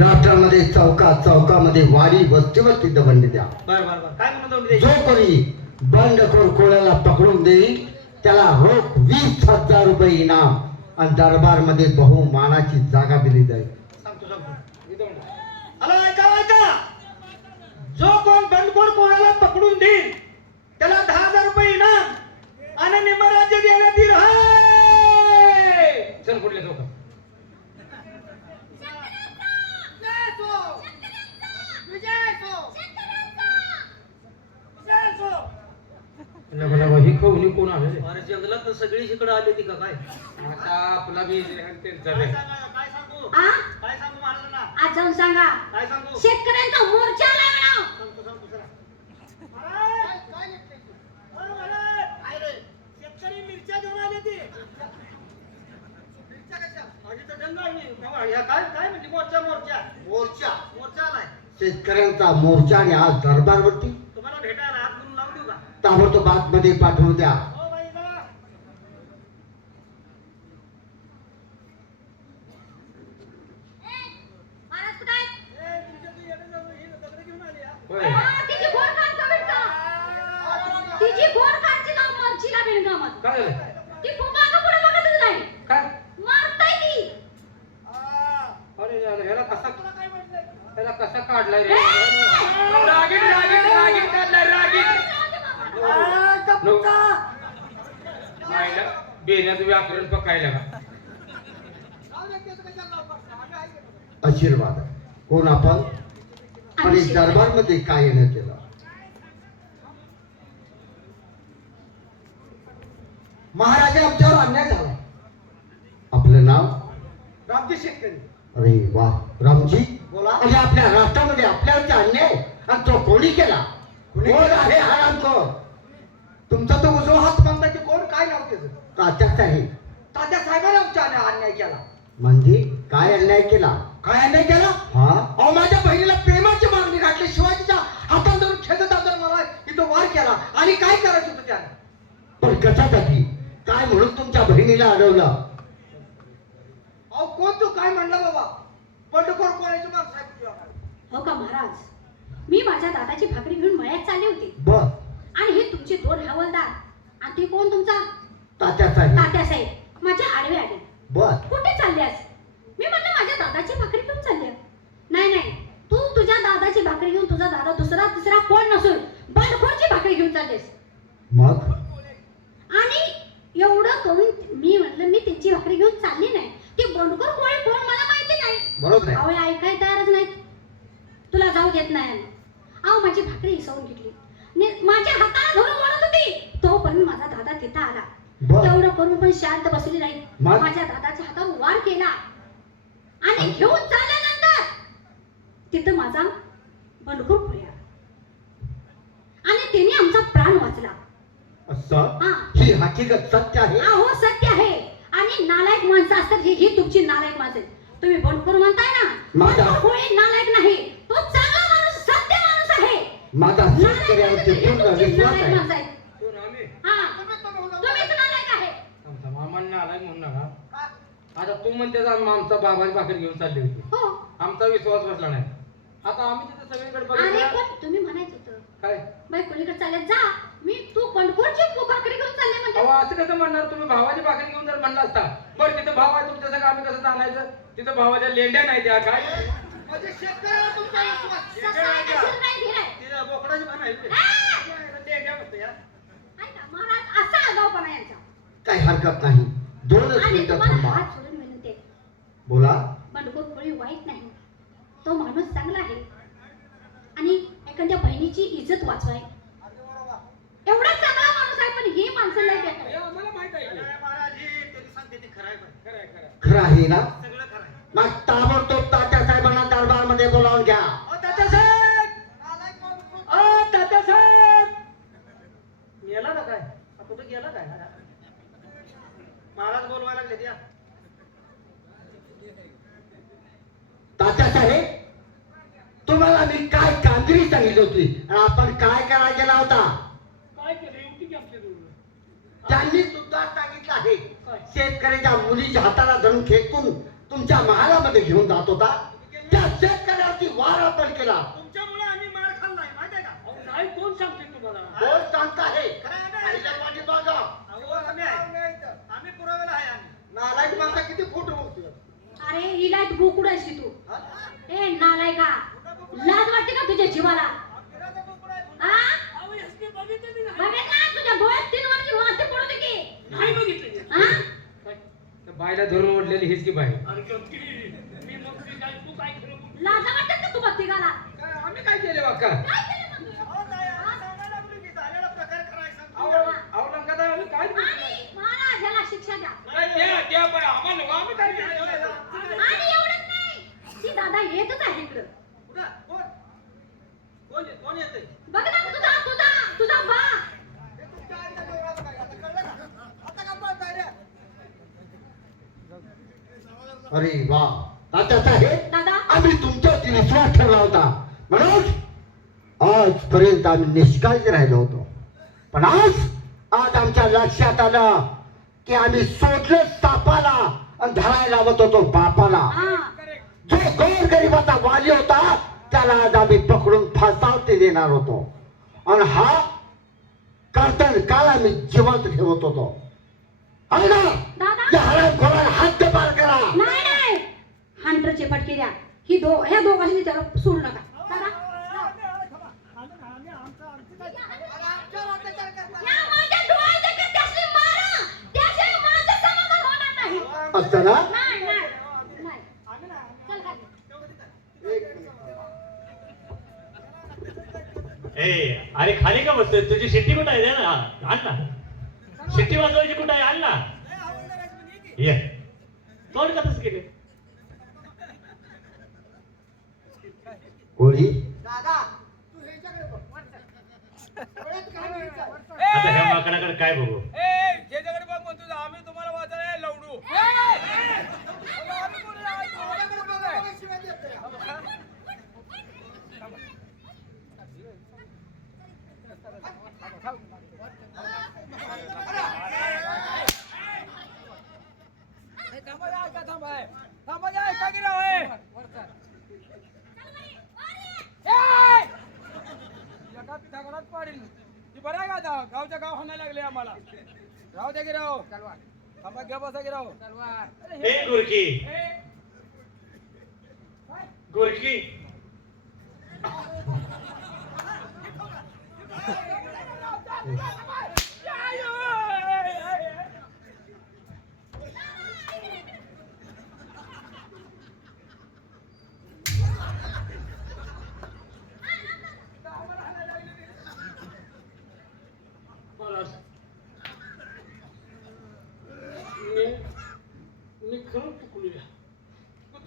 राष्ट्रामध्ये चौकामध्ये वाडी वस्तीवरती दवंडी द्या. बर बर बर काय म्हणतो दवंडी जो कोणी बंडखोर कोळ्याला पकडून देईल त्याला रोख 20,000 रुपये इनाम आणि दरबार मध्ये बहुमानाची जागा दिली जाईल. सांगतो हॅलो ऐका जो कोण बंडखोर कोणाला पकडून देईल त्याला 10,000 रुपये इनाम आणि निम्म राज्य देण्यात येईल. चल कुठले लोक ही खवली कोण आले अरे जंगलात तर सगळी इकडे आली ती का काय आता आपला बी त्यांचा काय सांगू महाराजांना आज जाऊन सांगा काय सांगू शेतकऱ्यांचा मोर्चा आलाय म्हणा. सांगतो जरा शेतकरी मिरच्या घेऊन आले ते मिरच्या कशा माझी तर जंगल काय म्हणजे मोर्चा मोर्चा मोर्चा मोर्चा आलाय शेतकऱ्यांचा मोर्चा आणि आज दरबारवरती तुम्हाला भेटायला हात म्हणून लावून देऊ का ताबडतोब आतमध्ये पाठवून द्या. हो बाई जा महाराज कुठे आहेत? ए तुमच्या तू येणं जाऊ ही दगड घेऊन आली हा होय. तिची गोड काढ का भेटतं? तिची गोड काढची लाव मरचीला बिनकामात. काय झालं ती खूप मागं पुढे बघतच नाही. काय मारताय ती. अरे यार ह्याला कसा काय म्हटलंय त्याला कसा काढलाय रे रागीट रागीट रागीट काढलाय रागीट आईला बेण्याचं व्याकरण पकायला का आशीर्वाद कोण आपण आणि दरबार मध्ये काय येणं केलं. महाराजा आमच्यावर अन्याय झाला. आपलं नाव रामजी शेतकरी अरे वा रामजी बोला आणि आपल्या राष्ट्रामध्ये आपल्यावरती अन्याय आणि तो कोणी केला कोण आहे हरामखोर. तुमचा तो उजवा हात म्हणता की कोण काय नाव त्याचं तात्याच आहे. तात्या साहेबांनी आमच्या अन्याय केला म्हणजे काय अन्याय केला. काय अन्याय केला हा अहो माझ्या बहिणीला प्रेमाची मागणी घातली शिवाजीच्या हातात धरून खेचत धरून मला इथं वार केला आणि काय करायचं होतं त्याने पण कशासाठी काय म्हणून तुमच्या बहिणीला अडवलं. अहो कोण तू काय म्हणला बाबा बंडखोर कोणाची माणसं आहे हो का महाराज, मी माझ्या दादाची भाकरी घेऊन मळ्यात चालली होती बर आणि हे तुमचे 2 हवालदार आणि ते कोण तुमचा तात्याच आहे. तात्यासाहेब माझ्या आडवे आले. बर कुठे चालल्यास? मी म्हणलं माझ्या दादाची भाकरी घेऊन चालल्या. नाही नाही, तू तुझ्या दादाची भाकरी घेऊन तुझा दादा दुसरा तिसरा कोण नसून बंडखोरची भाकरी घेऊन चाललेस. मग आणि एवढं करून मी म्हटलं मी त्यांची भाकरी घेऊन चालली नाही. ती बंडखोर कोण मला माहिती नाही. बरोबर आहे. अहो ऐकाय तयारच नाही. तुला जाऊ देत नाही. अहो माझी भाकरी हिसवून घेतली. माझ्या हाताला धरून ओढत होती. तोपर्यंत माझा दादा तिथं आला. बर. तेवढं करून पण शांत बसली नाही. मग? माझ्या दादाच्या हातावर वार केला आणि घेऊन चालल्यानंतर तिथं माझा बंडखोर पुढे आला आणि त्याने आमचा प्राण वाचला. असं हा. ही हकीकत सत्य आहे. हो सत्य आहे. आणि नालायक माणसं असतात ही तुमची नालायक माणसं आहेत. तुम्ही बंडखोर म्हणताय ना, माझा- बंडखोर कोणी नालायक नाही. तो चांगला माणूस सत्य माणूस आहे. माझा शेतकऱ्यावरती पूर्ण विश्वास आहे. तो नामे तुम्हीच नालायक आहे. आमचा मामांना आलाय म्हणून नका आता तू म्हणते आमचा बाबाची भाकरी घेऊन चालली होती हो. आमचा विश्वास बसला नाही आता आम्ही तिथे सगळीकडे अरे बघितलं पण तुम्ही म्हणायचं होतं काय बाई कोणीकडे चालत जा. मी तू बंडखोरची भाकरी घेऊन चालले म्हणजे अहो असं कसं म्हणणार तुम्ही भावाची भाकरी घेऊन जर म्हणला असता बरं तिथं भाव आहे तुमच्या सगळं आम्ही कसं जाणायचं तिथं भावाच्या लेंड्या नाही त्या काय म्हणजे शेतकऱ्याला तुमचा विश्वास ससा आहे का शिर नाही धीर आहे. तिला बोकडाची म्हणायची लेंड्या म्हणते या ऐका महाराज असा आगाऊपणा यांचा. काही हरकत नाही. 2च आणि मिनिटं तुम्हाला थांबा. हात सोडून विनंती आहे. बोला. बंडखोर कोणी वाईट नाही. तो माणूस चांगला आहे आणि एखाद्या बहिणीची इज्जत वाचवाय एवढा चांगला माणूस आहे. पण हे माणसं नाही बेकार. आम्हाला माहित आहे महाराज हे त्यांनी सांगते ते खरं आहे खरं आहे खरं आहे खरं आहे ना. सगळं खरं आहे मग ताबडतोब तात्या साहेबांना दरबारमध्ये बोलावून घ्या. तात्यासाहेब तात्यासाहेब गेला का काय कुठं गेला काय महाराज बोलवायला लागले त्या तात्या साहेब तुम्हाला मी काय कामगिरी सांगितली होती आणि आपण काय करायला गेला होता. काय केलं एवढी की आमच्या जवळ त्यांनी सुद्धा सांगितलं आहे शेतकऱ्याच्या मुलीच्या हाताला धरून खेचून तुमच्या महालामध्ये घेऊन जात होता. त्या शेतकऱ्यावरती वार आपण केला. तुमच्यामुळे आम्ही मार खाल्लाय माहिती आहे का? नाही कोण सांगते तुम्हाला कोण सांगत आहे? खरं आहे ना? पहिल्यावानी बघा. अहो, आम्ही पुरावेला आहे आम्ही. नालायक माणसा किती खोटं बोलतोय. अरे हिला बुकुड अशी तू ए नालायका लाज वाटते का तुझ्या जीवाला हा अहो, यसने बघितलं मी नाही. बघितला तुझ्या डोळ्यात 3 वर्ष माती पडू दे की नाही बघितलं हा बायला धरून ओढलेली हीच की बाई. अरे गप्पी. मी मग मी काय तू काय खरं बोलतो? लाज वाटते का तू बत्तीगाला काय आम्ही काय केले बाका? काय केलं मग तू? अहो, ताई, आम्ही सांगायला लागलो की झालेला प्रकार करायचा. अहो लंकादा आम्ही काय आणि महाराज याला शिक्षा द्या द्या बाई आम्हाला आम्ही काय केलं? आणि एवढंच नाही ती दादा येतच आहे इकडं कुठं? कोण? कोण येतंय? बघ ना तुझा बा अरे वा तात्यासाहेब, दादा आम्ही तुमच्यावरती विश्वास ठेवला होता म्हणून आजपर्यंत आम्ही निष्काळजी राहिलो होतो. पण आज आमच्या लक्षात आलं की आम्ही सोडलं सापाला आणि धरायला लावत होतो बापाला. हा जो गोरगरिबाचा वाली होता त्याला आज आम्ही पकडून फासावते देणार होतो आणि हा कर्तन काल आम्ही जिवंत ठेवत होतो. आहे ना? दादा या हरामखोराला हद्द पार करा. नाही हंटरचे फटके द्या ह्या दोघांनी त्याला सोडू नका दादा या माझ्या डोळ्यात देखत त्याशी मारा त्याशिवाय माझं समाधान होणार नाही असतं ना? नाही चल खाली. ए अरे खाली का बसतोय? तुझी शिट्टी कुठं आहे? दे ना, आण ना. शिट्टी वाजवायची कुठं आहे? आण ना. ये तोंड का तसं केलं? होळी आता ह्या माकडाकडे काय बघू? आम्ही तुम्हाला वाचायला लवडू. गावच्या गाव हाणायला लागले आम्हाला. राहू द्या की राव. थांबा घ्या बसा की राव. ए गुरकी गुरकी महाराज मी खरं चुकलोय.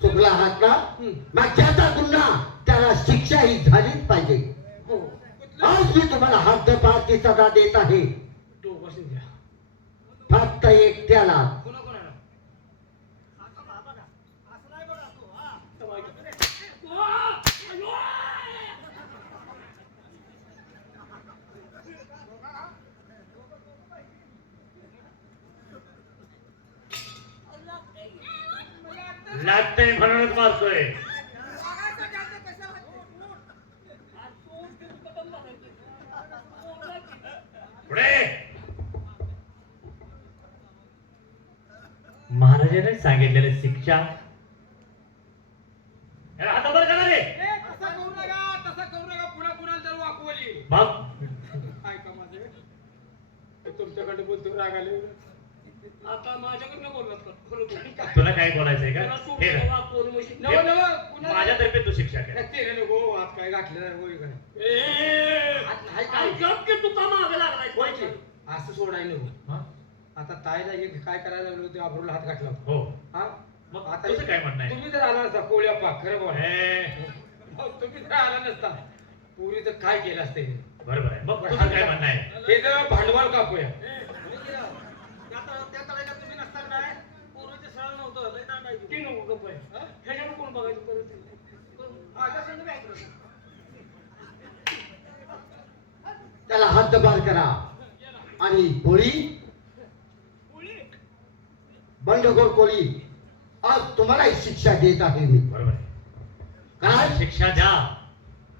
चुकला आहात ना? मग ज्याचा गुन्हा त्याला शिक्षा ही झालीच पाहिजे. हो आज मी तुम्हाला हद्दपारची सजा देत आहे. दोघांनी द्या. फक्त एकट्याला. कोणाकोणाला? असं बाबा का? असं नाही बघा तू, हा. लागतंय म्हणूनच मारतोय. पुढे महाराजांनी सांगितलेली शिक्षा याला हातावर करा रे. तसं करू नका पुन्हा कुणाला तर वाकवली. मग ऐका माझे तुमच्याकडे बोलतो राग आले. आता माझ्याकडनं बोललात का? खरं बोल. तुला काय बोलायचंय त्याला का? सोडून हे बाबा, पोरं म्हशी. माझ्यातर्फे तू शिक्षा कर. नको हात काय घातले नाही ए, आई गप की तू का मागं लागलाय? होय असं सोडायला नको. हं? आता ताईला एक काय करायला लागलो ते आबरूला हात घातला. हो हा मग आता तुझं काय म्हणणं आहे? तुम्ही जर आला नसता कोळ्या पाक खरं बोला. ए, तुम्ही जर आला नसता पुरी तर काय केलं असते. बरोबर आहे. मग तुझं काय म्हणणं आहे? हे जर भांडवल कापूया. त्या तळ्याला तुम्ही नसताना नाही, पूर्वीचं सरळ नव्हतं, लय नाट आहे. ती नको गप्प आहे. ह्याच्यावर कोण बघायचं परत? माझ्या संग बी ऐकलं. त्याला हद्दपार करा. आणि कोळी बंडखोर कोळी आज तुम्हाला शिक्षा देत आहे मी. बरोबर आहे. काय शिक्षा द्या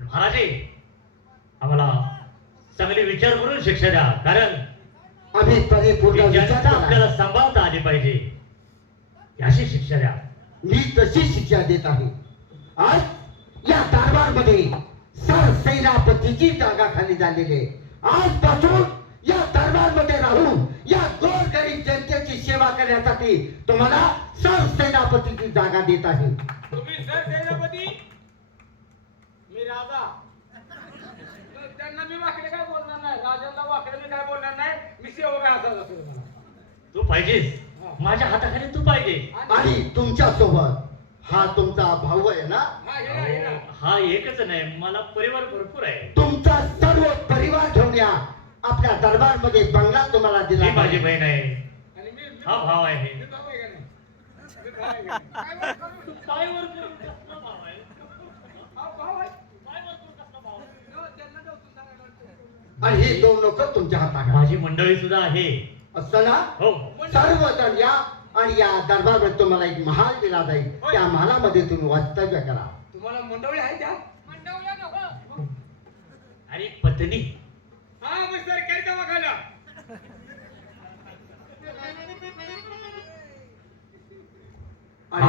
महाराजे. आम्हाला चांगले विचार करून शिक्षा द्या, कारण आम्ही परिपूर्ण विचार जनता केला. आपल्याला सांभाळता आली पाहिजे. अशी शिक्षा द्या. मी तशी शिक्षा देत आहे. आज या दरबारमध्ये सरसेनापतीची जागा खाली झालेली आहे. आजपासून या दरबारमध्ये राहून या गोरगरीब जनतेची सेवा करण्यासाठी तुम्हाला सरसेनापतीची जागा देत आहे. तुम्ही सर सेनापती, मी राजा. त्यांना मी वाकडे काय बोलणार नाही, राजाला वाकडे मी काय बोलणार नाही. मी सेवक आहे असा जसं मला. तू पाहिजेस, माझ्या हाताखाली तू पाहिजे. आणि तुमच्या सोबत हा तुमचा भाऊ आहे ना. हा, हे ना, हे ना. हा एकच नाही, मला परिवार भरपूर आहे. तुमचा सर्व परिवार घेऊन या. आपल्या दरबारमध्ये बंगला तुम्हाला दिला ही माझी आहे. बहीण आहे, आणि मी हा भाव आहे. मी भाऊ आहे का नाही? मी भाऊ आहे का नाही? काय वर करू? काय वर करून कसला भाव आहे? हा, भाऊ आहे. काय वर करून कसला भाव आहे? हो, त्यांना जाऊ तू सांगायला लागतो. आणि ही दोन लोक तुमच्या हाताखाली माझी मंडळी सुद्धा आहे. असतं ना. हो, सर्वजण या आणि या दरबारमध्ये तुम्हाला एक महाल दिला जाईल. त्या महालामध्ये तुम्ही वास्तव्य करा. तुम्हाला मंडवळी आहे त्या? मंडवल्या नको. आणि पत्नी हा, मग सरकारी दवाखाना. आणि